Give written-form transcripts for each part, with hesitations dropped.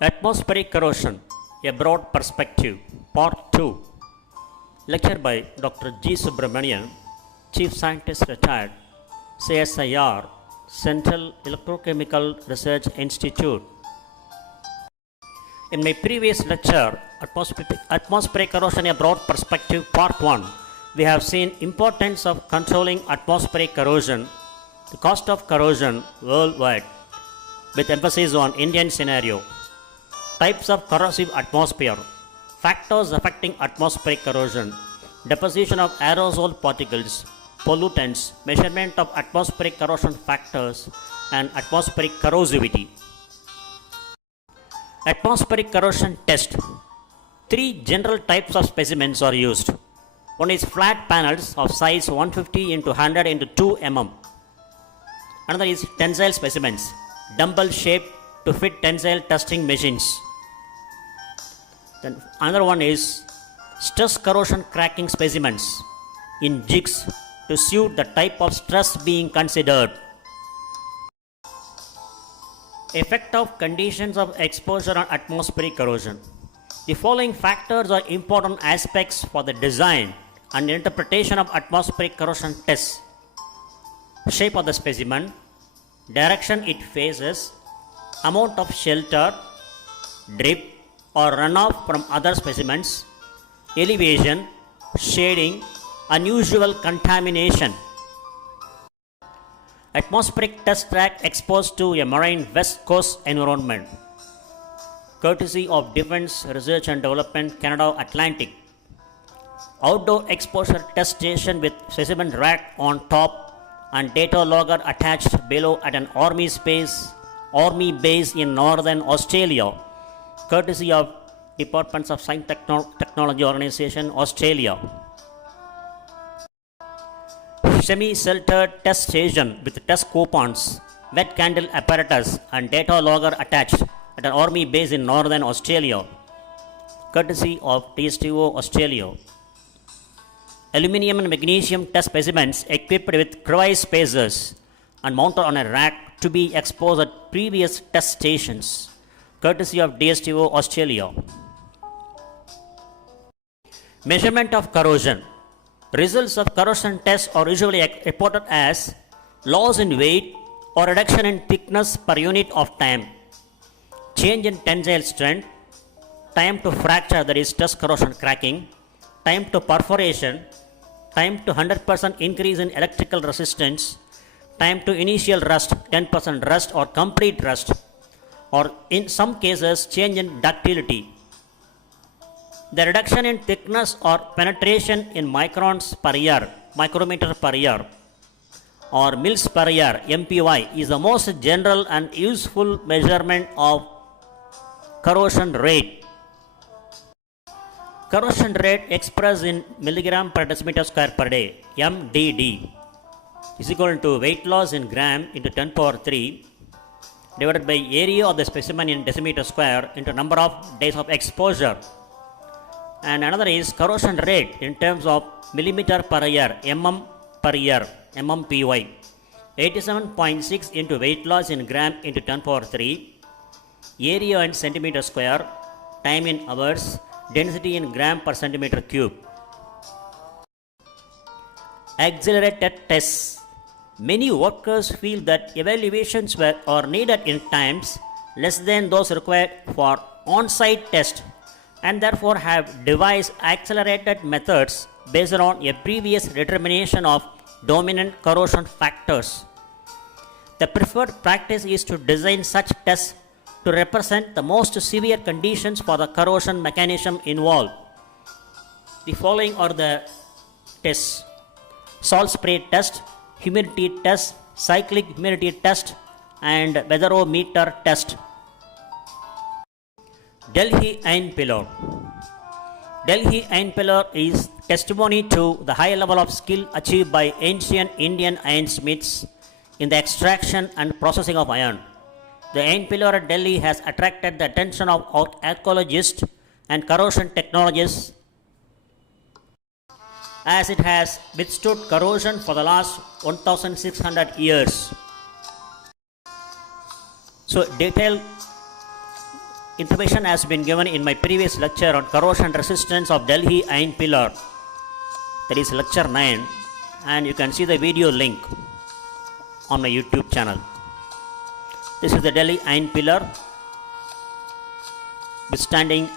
Atmospheric Corrosion, a Broad Perspective, Part 2. Lecture by Dr.G.Subramanian, Chief Scientist Retired, CSIR, Central Electrochemical Research Institute. In my previous lecture, Atmospheric Corrosion, a Broad Perspective, Part 1, we have seen importance of controlling atmospheric corrosion, the cost of corrosion worldwide, with emphasis on Indian scenario, types of corrosive atmosphere, factors affecting atmospheric corrosion, deposition of aerosol particles, pollutants, measurement of atmospheric corrosion factors, and atmospheric corrosivity. Atmospheric corrosion test. Three general types of specimens are used. One is flat panels of size 150 into 100 into 2 mm. Another is tensile specimens, dumbbell shaped to fit tensile testing machines. Then another one is stress corrosion cracking specimens in jigs to suit the type of stress being considered. Effect of conditions of exposure on atmospheric corrosion. The following factors are important aspects for the design and interpretation of atmospheric corrosion tests: shape of the specimen, direction it faces, amount of shelter, drip or runoff from other specimens, elevation, shading, unusual contamination. Atmospheric test track exposed to a marine west coast environment, courtesy of Defense Research and Development, Canada Atlantic. Outdoor exposure test station with specimen rack on top and data logger attached below at an army base in northern Australia, courtesy of Departments of Science Technology Organization, Australia. Semi-sheltered test station with test coupons, wet candle apparatus and data logger attached at an army base in northern Australia, courtesy of TSTO, Australia. Aluminium and magnesium test specimens equipped with crevice spacers and mounted on a rack to be exposed at previous test stations, courtesy of DSTO, Australia. Measurement of corrosion. Results of corrosion tests are usually reported as loss in weight or reduction in thickness per unit of time, change in tensile strength, time to fracture, that is stress corrosion cracking, time to perforation, time to 100% increase in electrical resistance, time to initial rust, 10% rust or complete rust, or in some cases change in ductility. The reduction in thickness or penetration in microns per year, micrometer per year, or mils per year, MPY, is the most general and useful measurement of corrosion rate. Corrosion rate expressed in milligram per decimeter square per day, MDD, is equal to weight loss in gram into 10 power 3 divided by area of the specimen in decimeter square into number of days of exposure. And another is corrosion rate in terms of millimeter per year, per year, MMPY. 87.6 into weight loss in gram into 10 power 3, area in centimeter square, time in hours, density in gram per centimeter cube. Accelerated tests. Many workers feel that evaluations are needed in times less than those required for on-site test, and therefore have devised accelerated methods based on a previous determination of dominant corrosion factors. The preferred practice is to design such tests to represent the most severe conditions for the corrosion mechanism involved. The following are the tests: salt spray test, humidity test, cyclic humidity test, and weatherometer test. Delhi Iron Pillar. Delhi Iron Pillar is testimony to the high level of skill achieved by ancient Indian ironsmiths in the extraction and processing of iron. The Iron Pillar at Delhi has attracted the attention of archaeologists and corrosion technologists, as it has withstood corrosion for the last 1600 years. So detailed information has been given in my previous lecture on corrosion resistance of Delhi iron pillar. That is lecture 9, and you can see the video link on my YouTube channel. This is the Delhi iron pillar withstanding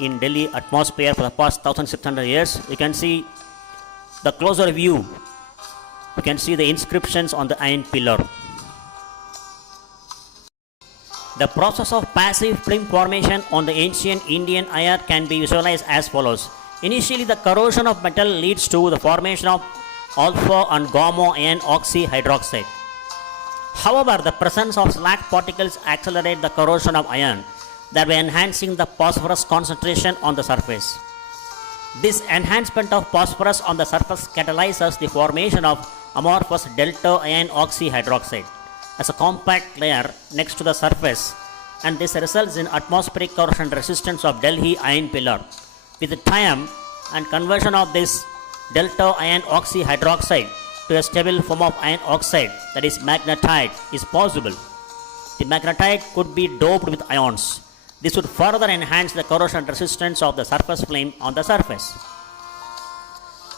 in Delhi atmosphere for the past 1600 years. You can see the closer view. You can see the inscriptions on the iron pillar. The process of passive film formation on the ancient Indian iron can be visualized as follows. Initially, the corrosion of metal leads to the formation of alpha and gamma iron oxyhydroxide. However, the presence of slag particles accelerate the corrosion of iron, thereby enhancing the phosphorus concentration on the surface. This enhancement of phosphorus on the surface catalyzes the formation of amorphous delta iron oxyhydroxide as a compact layer next to the surface, and this results in atmospheric corrosion resistance of Delhi iron pillar. With the time and conversion of this delta iron oxyhydroxide to a stable form of iron oxide, that is magnetite, is possible. The magnetite could be doped with ions. This would further enhance the corrosion resistance of the surface flame on the surface.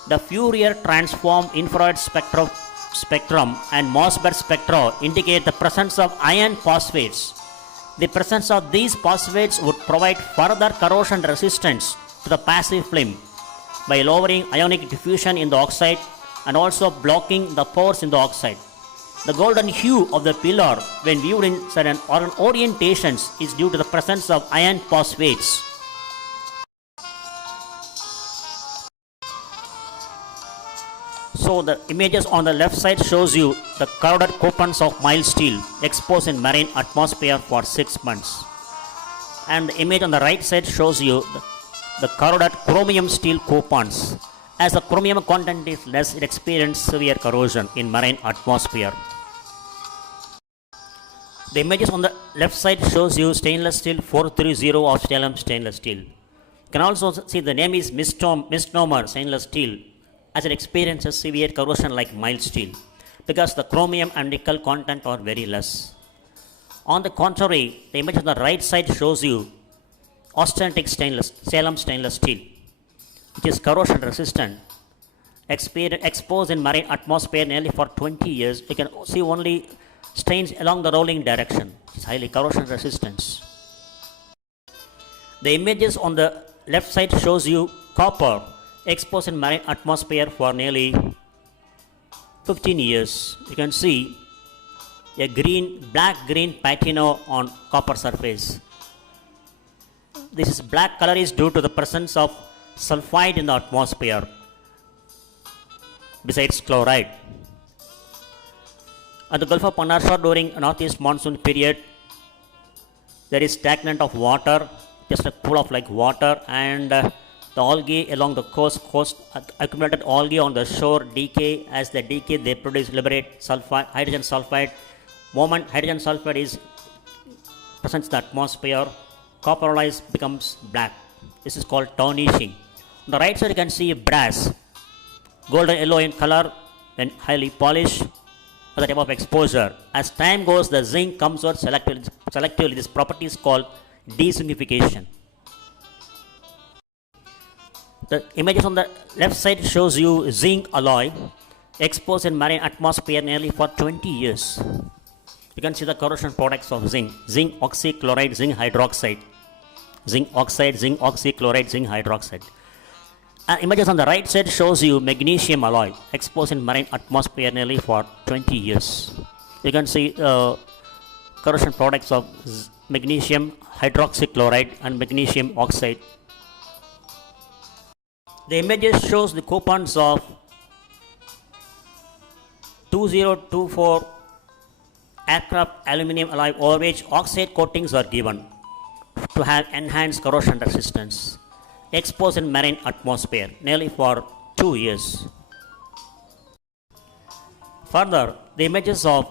The Fourier transform infrared spectrum and Mossberg spectra indicate the presence of iron phosphates. The presence of these phosphates would provide further corrosion resistance to the passive film by lowering ionic diffusion in the oxide and also blocking the pores in the oxide. The golden hue of the pillar when viewed in certain orientations is due to the presence of iron phosphates. So the images on the left side shows you the corroded coupons of mild steel exposed in marine atmosphere for 6 months. And the image on the right side shows you the corroded chromium steel coupons. As the chromium content is less, it experiences severe corrosion in marine atmosphere. The images on the left side shows you stainless steel 430 of Salem stainless steel. You can also see the name is misnomer stainless steel, as it experiences severe corrosion like mild steel because the chromium and nickel content are very less. On the contrary, the image on the right side shows you austenitic Salem stainless steel, which is corrosion resistant, exposed in marine atmosphere nearly for 20 years. You can see only stains along the rolling direction. It's highly corrosion resistant. The images on the left side shows you copper exposed in marine atmosphere for nearly 15 years. You can see a black-green patina on copper surface. This black color is due to the presence of sulfide in the atmosphere besides chloride. At the Gulf of Panarshore during northeast monsoon period, there is stagnant of water, just a pool of like water, and the algae along the coast accumulated algae on the shore decay. As they decay, they liberate hydrogen sulfide. Moment hydrogen sulfide is present in the atmosphere, copper alloy becomes black. This is called tarnishing. On the right side, you can see brass, golden yellow in color when highly polished at the time of exposure. As time goes, the zinc comes out selectively. This property is called dezingification. The images on the left side shows you zinc alloy exposed in marine atmosphere nearly for 20 years. You can see the corrosion products of zinc oxychloride, zinc hydroxide, zinc oxide, zinc oxychloride, zinc hydroxide. Images on the right side shows you magnesium alloy exposed in marine atmosphere nearly for 20 years. You can see corrosion products of magnesium hydroxychloride and magnesium oxide. The images shows the coupons of 2024 aircraft aluminium alloy over which oxide coatings are given to have enhanced corrosion resistance, exposed in marine atmosphere nearly for 2 years. Further, the images of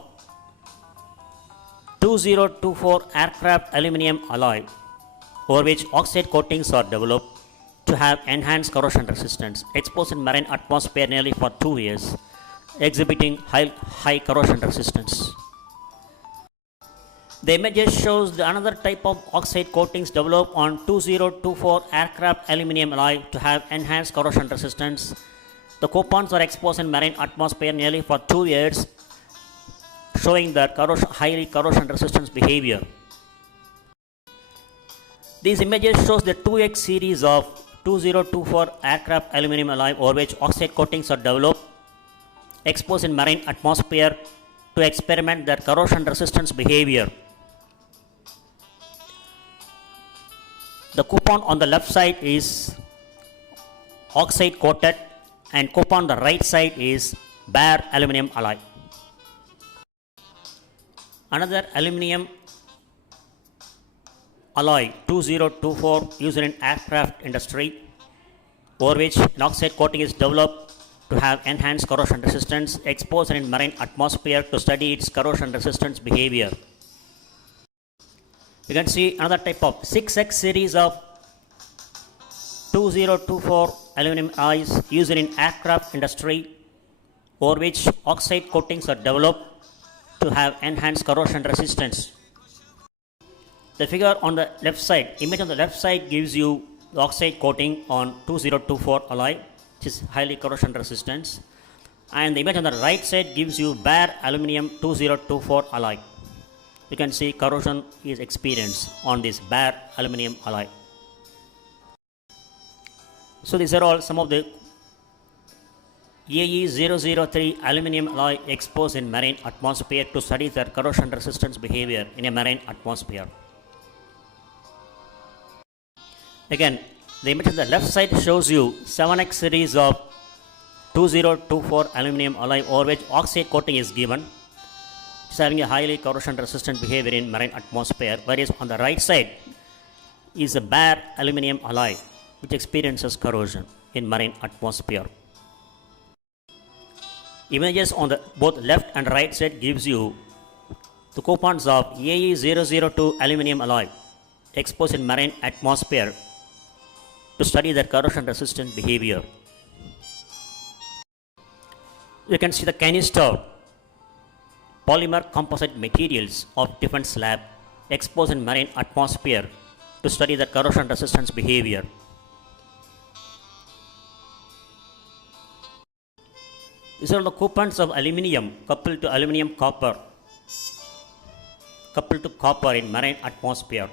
2024 aircraft aluminium alloy over which oxide coatings are developed to have enhanced corrosion resistance, exposed in marine atmosphere nearly for 2 years, exhibiting high corrosion resistance. The images shows another type of oxide coatings developed on 2024 aircraft aluminium alloy to have enhanced corrosion resistance. The coupons are exposed in marine atmosphere nearly for 2 years, showing their highly corrosion resistance behavior. These images shows the 2X series of 2024 aircraft aluminium alloy over which oxide coatings are developed, exposed in marine atmosphere to experiment their corrosion resistance behavior. The coupon on the left side is oxide coated and coupon on the right side is bare aluminium alloy. Another aluminium alloy 2024 used in aircraft industry over which an oxide coating is developed to have enhanced corrosion resistance, exposed in marine atmosphere to study its corrosion resistance behavior. You can see another type of 6X series of 2024 aluminum alloys used in aircraft industry over which oxide coatings are developed to have enhanced corrosion resistance. The figure on the left side, image on the left side gives you the oxide coating on 2024 alloy, which is highly corrosion resistant, and the image on the right side gives you bare aluminium 2024 alloy. You can see corrosion is experienced on this bare aluminium alloy. So these are all some of the AE003 aluminium alloy exposed in marine atmosphere to study their corrosion resistance behavior in a marine atmosphere. Again, the image on the left side shows you 7X series of 2024 aluminium alloy over which oxide coating is given. It's having a highly corrosion resistant behavior in marine atmosphere, whereas on the right side is a bare aluminium alloy which experiences corrosion in marine atmosphere. Images on the both left and right side gives you the coupons of AE002 aluminium alloy exposed in marine atmosphere to study their corrosion resistant behavior. You can see the canister polymer composite materials of defense slab exposed in marine atmosphere to study the corrosion resistance behavior. These are the coupons of aluminium coupled to aluminium copper, coupled to copper in marine atmosphere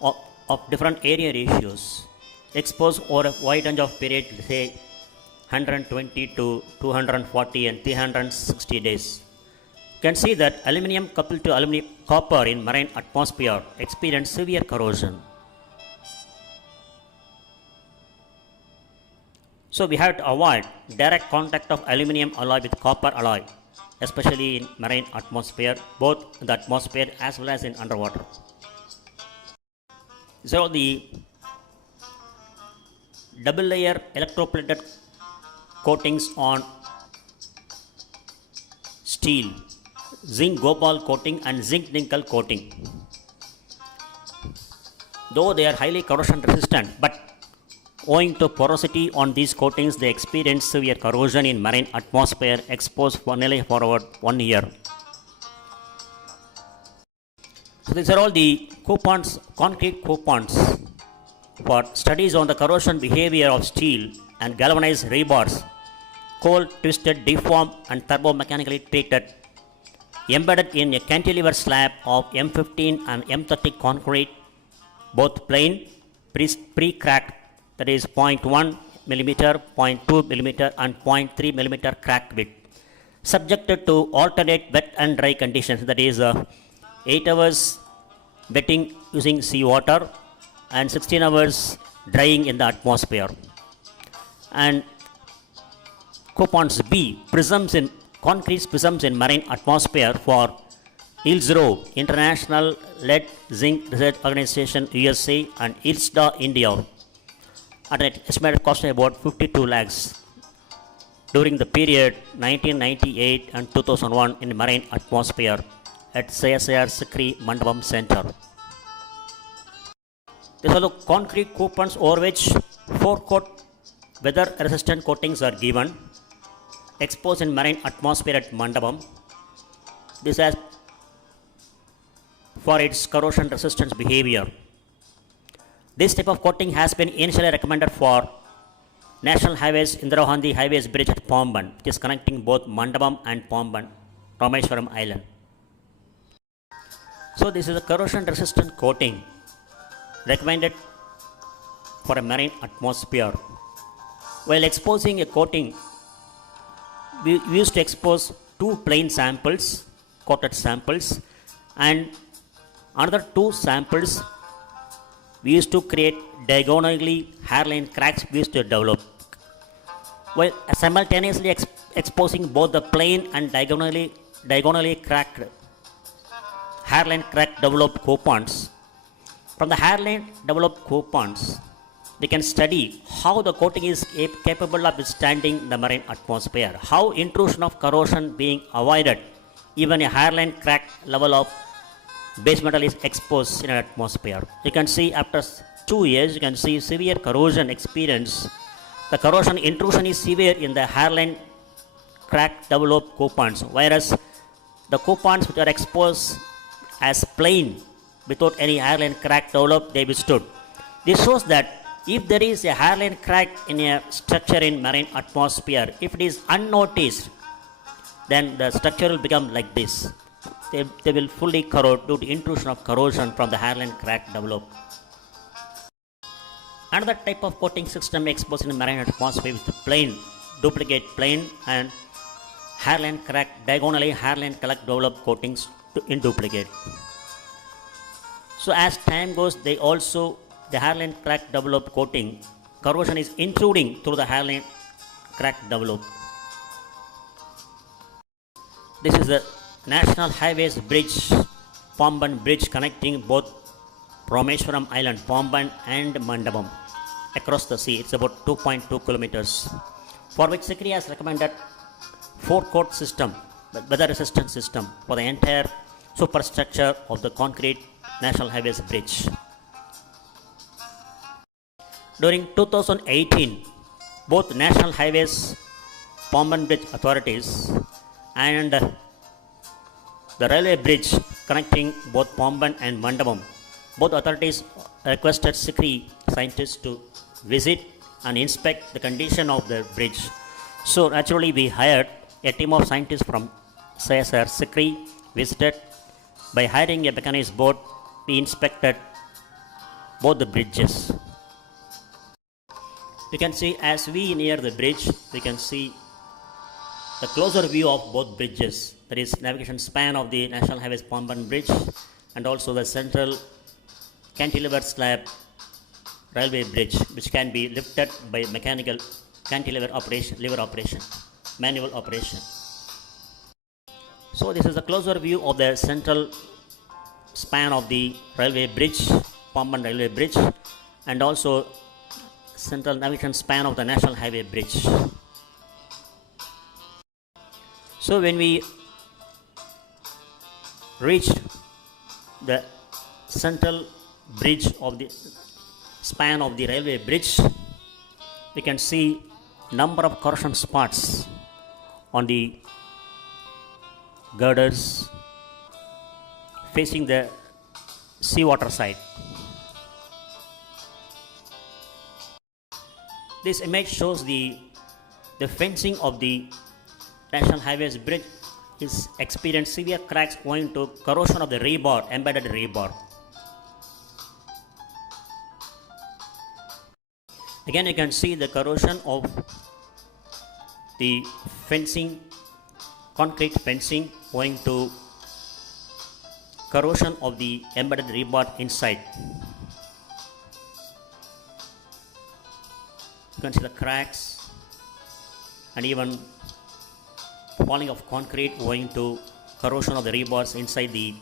of different area ratios, exposed over a wide range of period, say 120 to 240 and 360 days. You can see that aluminium coupled to aluminium copper in marine atmosphere experience severe corrosion. So we have to avoid direct contact of aluminium alloy with copper alloy, especially in marine atmosphere, both in the atmosphere as well as in underwater. So the double layer electroplated coatings on steel, zinc cobalt coating and zinc nickel coating. Though they are highly corrosion resistant, but owing to porosity on these coatings, they experience severe corrosion in marine atmosphere exposed for nearly for over 1 year. So these are all the coupons, concrete coupons for studies on the corrosion behavior of steel and galvanized rebars, cold, twisted, deformed and thermomechanically treated, embedded in a cantilever slab of M15 and M30 concrete, both plain, pre-cracked, that is 0.1 mm, 0.2 mm and 0.3 mm crack width, subjected to alternate wet and dry conditions, that is 8 hours wetting using seawater and 16 hours drying in the atmosphere. And coupons B, prisms in concrete prisms in marine atmosphere for ILSRO, International Lead Zinc Research Organization USA and ILSDA India, at an estimated cost of about 52 lakhs during the period 1998 and 2001 in marine atmosphere at CSIR Sikri Mandapam Center. These are the concrete coupons over which 4-coat weather resistant coatings are given, exposed in marine atmosphere at Mandapam. This has for its corrosion resistance behavior. This type of coating has been initially recommended for National Highways Indira Gandhi Highways Bridge at Pamban, which is connecting both Mandapam and Pamban, Rameshwaram Island. So this is a corrosion resistant coating recommended for a marine atmosphere. While exposing a coating, we used to expose two plain samples, coated samples, and another two samples we used to create diagonally hairline cracks we used to develop. While simultaneously exposing both the plain and diagonally cracked hairline crack developed coupons. From the hairline developed coupons, we can study how the coating is capable of withstanding the marine atmosphere, how intrusion of corrosion being avoided, even a hairline crack level of base metal is exposed in an atmosphere. You can see after 2 years, you can see severe corrosion experience. The corrosion intrusion is severe in the hairline crack developed coupons, whereas the coupons which are exposed as plain without any hairline crack developed, they withstood. This shows that if there is a hairline crack in a structure in marine atmosphere, if it is unnoticed, then the structure will become like this. They will fully corrode due to intrusion of corrosion from the hairline crack developed. Another type of coating system exposed in the marine atmosphere with plain, duplicate plain and hairline crack, diagonally hairline crack developed coatings in duplicate. So as time goes, the hairline crack developed coating, corrosion is intruding through the hairline crack developed. This is the National Highways Bridge, Pamban Bridge connecting both Rameshwaram Island, Pamban and Mandapam across the sea. It's about 2.2 kilometers, for which SICRI has recommended 4-coat system, weather resistant system for the entire superstructure of the concrete National Highways Bridge. During 2018, both National Highways, Pamban Bridge authorities and the railway bridge connecting both Pamban and Mandapam, both authorities requested SICRI scientists to visit and inspect the condition of the bridge. So naturally we hired a team of scientists from CSR. SICRI visited. By hiring a mechanized boat, we inspected both the bridges. You can see as we near the bridge, we can see the closer view of both bridges. That is navigation span of the National Highways Pamban Bridge and also the central cantilever slab railway bridge, which can be lifted by mechanical cantilever operation, lever operation, manual operation. So this is a closer view of the central span of the railway bridge, Pamban railway bridge, and also central navigation span of the National Highway Bridge. So when we reached the central bridge of the span of the railway bridge, we can see number of corrosion spots on the girders facing the seawater side. This image shows the fencing of the National Highways Bridge is experienced severe cracks owing to corrosion of the rebar, embedded rebar. Again, you can see the corrosion of the fencing, concrete fencing owing to corrosion of the embedded rebar inside. You can see the cracks and even falling of concrete owing to corrosion of the rebars inside the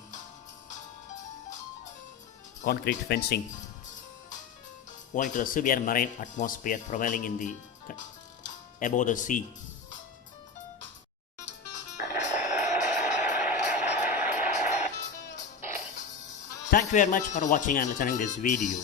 concrete fencing owing to the severe marine atmosphere prevailing in the above the sea. Thank you very much for watching and listening this video.